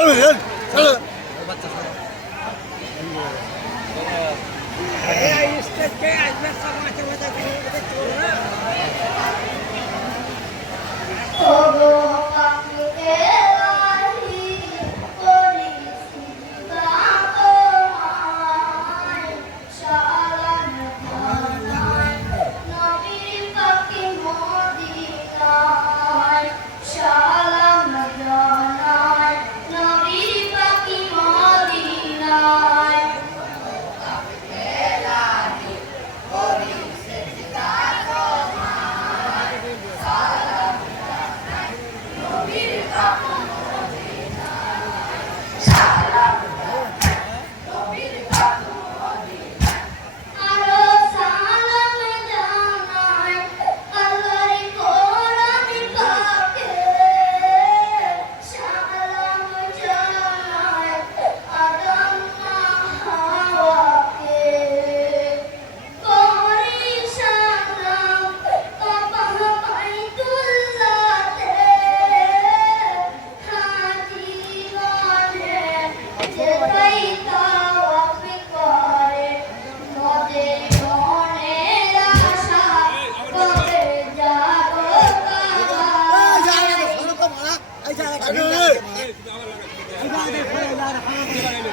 ওগো মোরা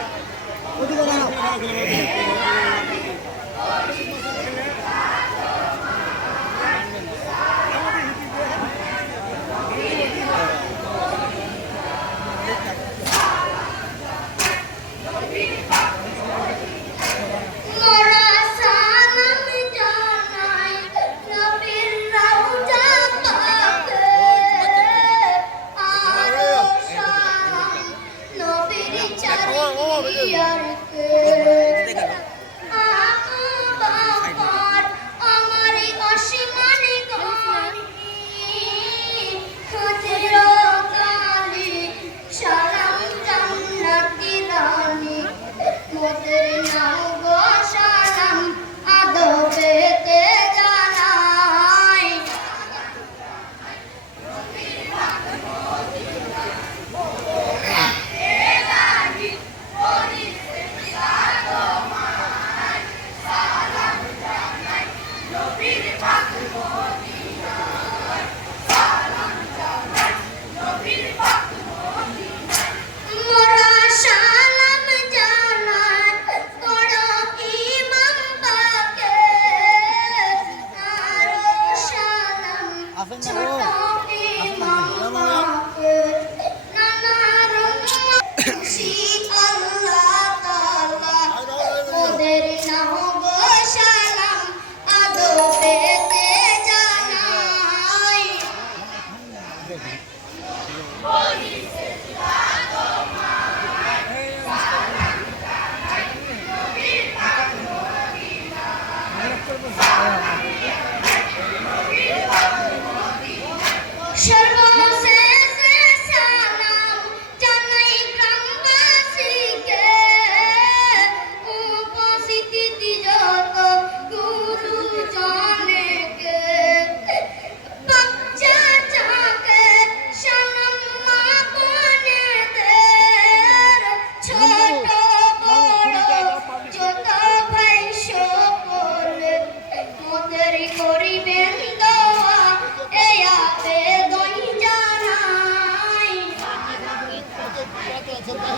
Gracias.